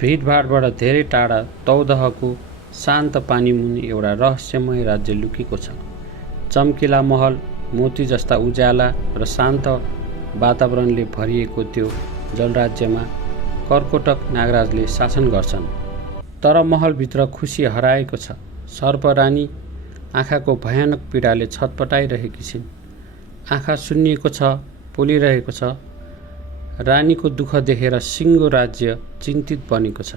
भिडभाडबाट धेरै टाढा तौदहको शान्त पानीमुनि एउटा रहस्यमय राज्य लुकेको छ। चम्किला महल, मोती जस्ता उज्याला र शान्त वातावरणले भरिएको त्यो जलराज्यमा कर्कोटक नागराजले शासन गर्छन्। तर महलभित्र खुसी हराएको छ। सर्परानी आँखाको भयानक पीडाले छटपटाइरहेकी छिन्। आँखा सुन्निएको छ, पोलिरहेको छ। रानीको दुःख देखेर सिङ्गो राज्य चिन्तित बनेको छ।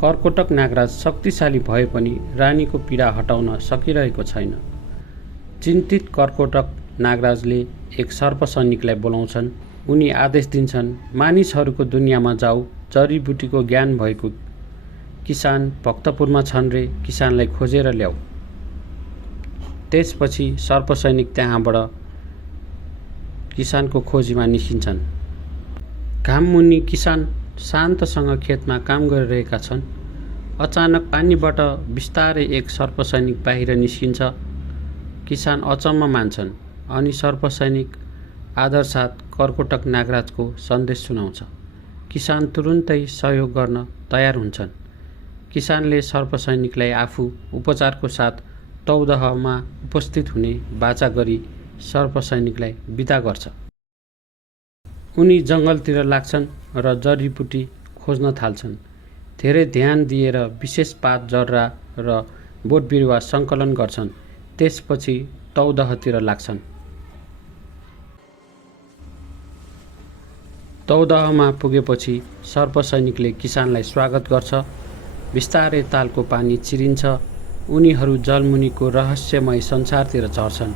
कर्कोटक नागराज शक्तिशाली भए पनि रानीको पीडा हटाउन सकिरहेको छैन। चिन्तित कर्कोटक नागराजले एक सर्प सैनिकलाई बोलाउँछन्। उनी आदेश दिन्छन्, मानिसहरूको दुनियाँमा जाऊ, जडीबुटीको ज्ञान भएको किसान भक्तपुरमा छन् रे, किसानलाई खोजेर ल्याऊ। त्यसपछि सर्प सैनिक त्यहाँबाट किसानको खोजीमा निस्किन्छन्। घाममुनि किसान शान्तसँग खेतमा काम गरिरहेका छन्। अचानक पानीबाट बिस्तारै एक सर्प सैनिक बाहिर निस्किन्छ। किसान अचम्म मान्छन् अनि सर्प सैनिक आदरसाथ कर्कोटक नागराजको सन्देश सुनाउँछ। किसान तुरुन्तै सहयोग गर्न तयार हुन्छन्। किसानले सर्प सैनिकलाई आफू उपचारको साथ तौदहमा उपस्थित हुने बाचा गरी सर्प सैनिकलाई बिदा गर्छ। उनी जङ्गलतिर लाग्छन् र जडीबुटी खोज्न थाल्छन्। धेरै ध्यान दिएर विशेष पात, जर्रा र बोट बिरुवा सङ्कलन गर्छन्। त्यसपछि तौदहतिर लाग्छन्। तौदहमा पुगेपछि सर्प सैनिकले किसानलाई स्वागत गर्छ। बिस्तारै तालको पानी चिरिन्छ। उनीहरू जलमुनिको रहस्यमय संसारतिर चढ्छन्।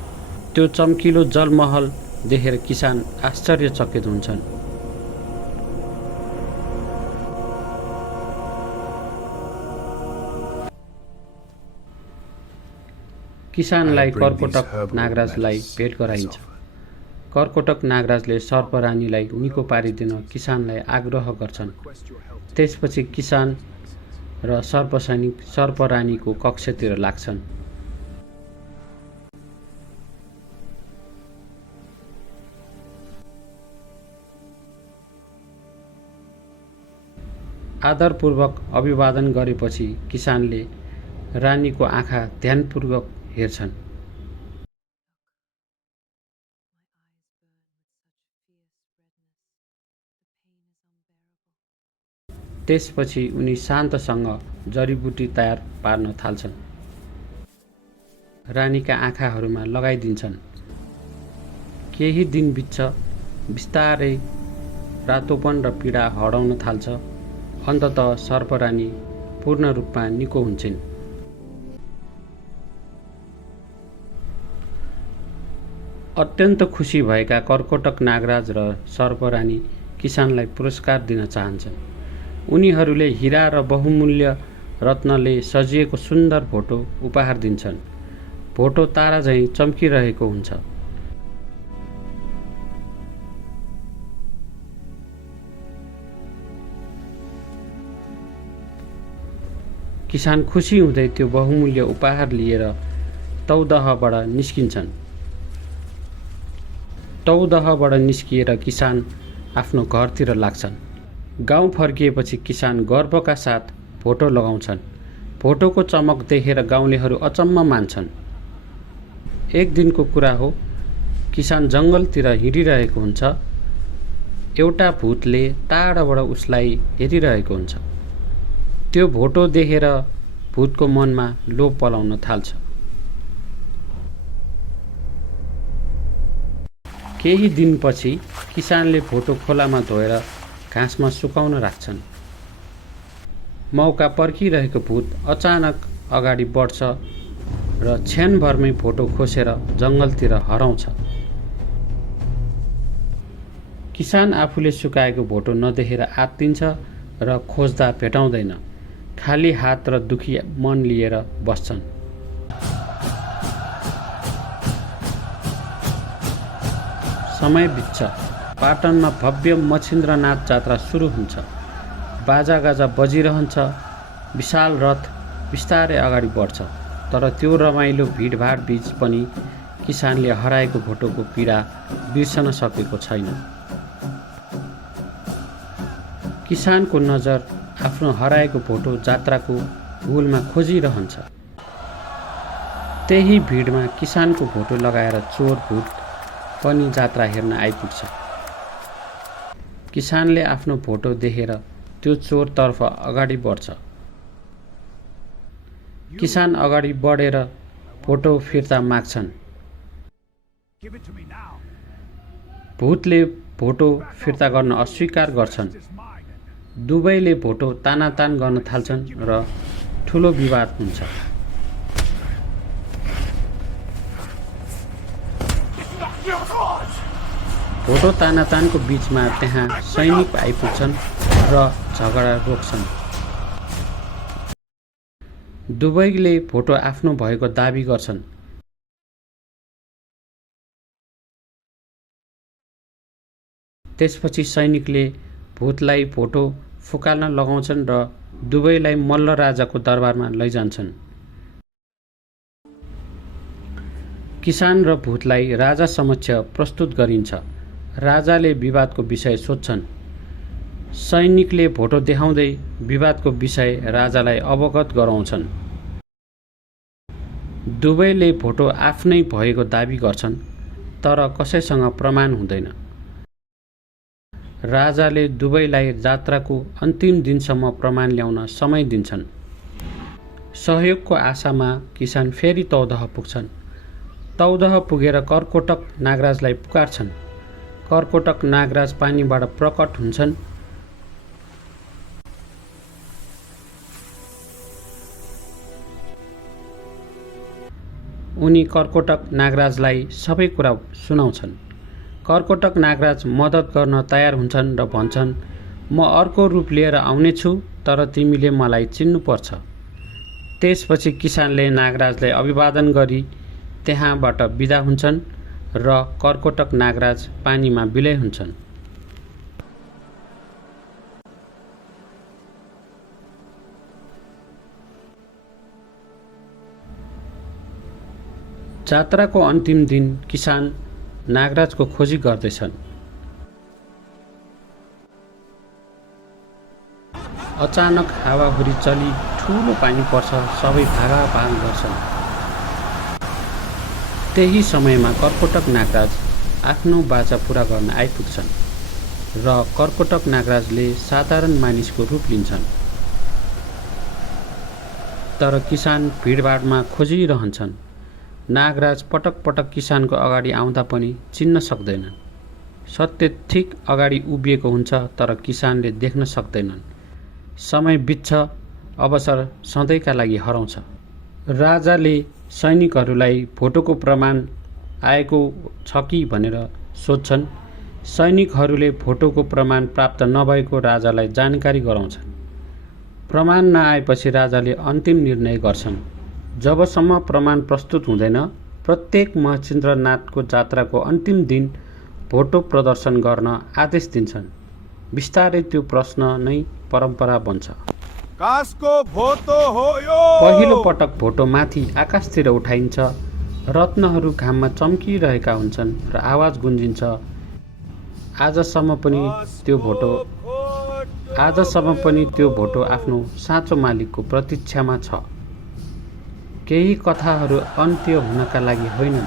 त्यो चम्किलो जलमहल देखेर किसान आश्चर्यचकित हुन्छन्। किसानलाई कर्कोटक नागराजलाई भेट गराइन्छ। कर्कोटक नागराजले सर्परानीलाई निको पारिदिन किसानलाई आग्रह गर्छन्। त्यसपछि किसान र सर्पसैनिक सर्परानीको कक्षतिर लाग्छन्। आदरपूर्वक अभिवादन गरेपछि किसानले रानीको आँखा ध्यानपूर्वक हेर्छन्। त्यसपछि उनी शान्तसँग जडीबुटी तयार पार्न थाल्छन्। रानीका आँखाहरूमा लगाइदिन्छन्। केही दिन बित्छ। बिस्तारै रातोपन र पीडा हराउन थाल्छ। अन्ततः सर्परानी पूर्ण रूपमा निको हुन्छन्। अत्यन्त खुसी भएका कर्कोटक नागराज र सर्परानी किसानलाई पुरस्कार दिन चाहन्छन्। उनीहरूले हीरा र बहुमूल्य रत्नले सजिएको सुन्दर भोटो उपहार दिन्छन्। भोटो तारा झैँ चम्किरहेको हुन्छ। किसान खुसी हुँदै त्यो बहुमूल्य उपहार लिएर तौदहबाट निस्किन्छन्। तौदहबाट निस्किएर किसान आफ्नो घरतिर लाग्छन्। गाउँ फर्किएपछि किसान गर्वका साथ भोटो लगाउँछन्। भोटोको चमक देखेर गाउँलेहरू अचम्म मान्छन्। एक दिनको कुरा हो, किसान जङ्गलतिर हिँडिरहेको हुन्छ। एउटा भूतले टाढाबाट उसलाई हेरिरहेको हुन्छ। त्यो भोटो देखेर भूतको मनमा लोभ पलाउन थाल्छ। केही दिनपछि किसानले भोटो खोलामा धोएर घाँसमा सुकाउन राख्छन्। मौका पर्खिरहेको भूत अचानक अगाडि बढ्छ र क्षणभरमै भोटो खोसेर जङ्गलतिर हराउँछ। किसान आफूले सुकाएको भोटो नदेखेर आत्तिन्छ र खोज्दा भेटाउँदैन। खाली हात र दुखी मन लिएर बस्छन्। समय बित्छ। पाटनमा भव्य मच्छिन्द्रनाथ जात्रा सुरु हुन्छ। बाजागाजा बजिरहन्छ। विशाल रथ बिस्तारै अगाडि बढ्छ। तर त्यो रमाइलो भिडभाड बीच पनि किसानले हराएको भोटोको पीडा बिर्सन सकेको छैन। किसानको नजर आफ्नो हराएको भोटो जात्राको हुलमा खोजिरहन्छ। त्यही भिडमा किसानको भोटो लगाएर चोर भूत पनि जात्रा हेर्न आइपुग्छ। किसानले आफ्नो भोटो देखेर त्यो चोरतर्फ अगाडि बढ्छ। किसान अगाडि बढेर भोटो फिर्ता माग्छन्। भूतले भोटो फिर्ता गर्न अस्वीकार गर्छन्। दुवैले भोटो तानातान गर्न थाल्छन् र ठुलो विवाद हुन्छ। भोटो तानातानको बीचमा त्यहाँ सैनिक आइपुग्छन् र झगडा रोक्छन्। दुवैले भोटो आफ्नो भएको दाबी गर्छन्। त्यसपछि सैनिकले भूतलाई भोटो फुकाल्न लगाउँछन् र दुवैलाई मल्ल राजाको दरबारमा लैजान्छन्। किसान र भूतलाई राजा समक्ष प्रस्तुत गरिन्छ। राजाले विवादको विषय सोध्छन्। सैनिकले भोटो देखाउँदै विवादको विषय राजालाई अवगत गराउँछन्। दुवैले भोटो आफ्नै भएको दाबी गर्छन्, तर कसैसँग प्रमाण हुँदैन। राजाले दुवैलाई जात्राको अन्तिम दिनसम्म प्रमाण ल्याउन समय दिन्छन्। सहयोगको आशामा किसान फेरि तौदह पुग्छन्। तौदह पुगेर कर्कोटक नागराजलाई पुकार्छन्। कर्कोटक नागराज पानीबाट प्रकट हुन्छन्। उनी कर्कोटक नागराजलाई सबै कुरा सुनाउँछन्। कर्कोटक नागराज मद्दत गर्न तयार हुन्छन् र भन्छन्, म अर्को रूप लिएर आउनेछु, तर तिमीले मलाई चिन्नुपर्छ। त्यसपछि किसानले नागराजलाई अभिवादन गरी त्यहाँबाट बिदा हुन्छन् र कर्कोटक नागराज पानीमा विलय हुन्छन्। जात्राको अन्तिम दिन किसान नागराजको खोजी गर्दैछन्। अचानक हावाहुरी चली ठुलो पानी पर्छ। सबै भागाभाग गर्छन्। त्यही समयमा कर्कोटक नागराज आफ्नो बाचा पूरा गर्न आइपुग्छन् र कर्कोटक नागराजले साधारण मानिसको रूप लिन्छन्। तर किसान भिडभाडमा खोजिरहन्छन्। नागराज पटक पटक किसानको अगाडि आउँदा पनि चिन्न सक्दैनन्। सत्य ठिक अगाडि उभिएको हुन्छ, तर किसानले देख्न सक्दैनन्। समय बित्छ, अवसर सधैँका लागि हराउँछ। राजाले सैनिकहरूलाई भोटोको प्रमाण आएको छ कि भनेर सोध्छन्। सैनिकहरूले भोटोको प्रमाण प्राप्त नभएको राजालाई जानकारी गराउँछन्। प्रमाण नआएपछि राजाले अन्तिम निर्णय गर्छन्। जबसम्म प्रमाण प्रस्तुत हुँदैन, प्रत्येक महेन्द्रनाथको जात्राको अन्तिम दिन भोटो प्रदर्शन गर्न आदेश दिन्छन्। बिस्तारै त्यो प्रश्न नै परम्परा बन्छ। कासको भोटो हो यो। पहिलो पटक भोटो माथि आकाशतिर उठाइन्छ। रत्नहरू घाममा चम्किरहेका हुन्छन् र आवाज गुन्जिन्छ, आजसम्म पनि त्यो भोटो आफ्नो साँचो मालिकको प्रतीक्षामा छ। केही कथाहरू अन्त्य हुनका लागि होइनन्,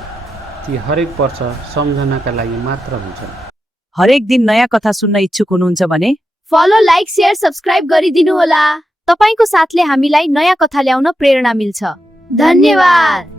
ती हरेक वर्ष सम्झनाका लागि मात्र हुन्छन्। हरेक दिन नयाँ कथा सुन्न इच्छुक हुनुहुन्छ भने फलो, लाइक, शेयर, सब्स्क्राइब गरिदिनु होला। तपाईको साथले हामीलाई नयाँ कथा ल्याउन प्रेरणा मिल्छ। धन्यवाद।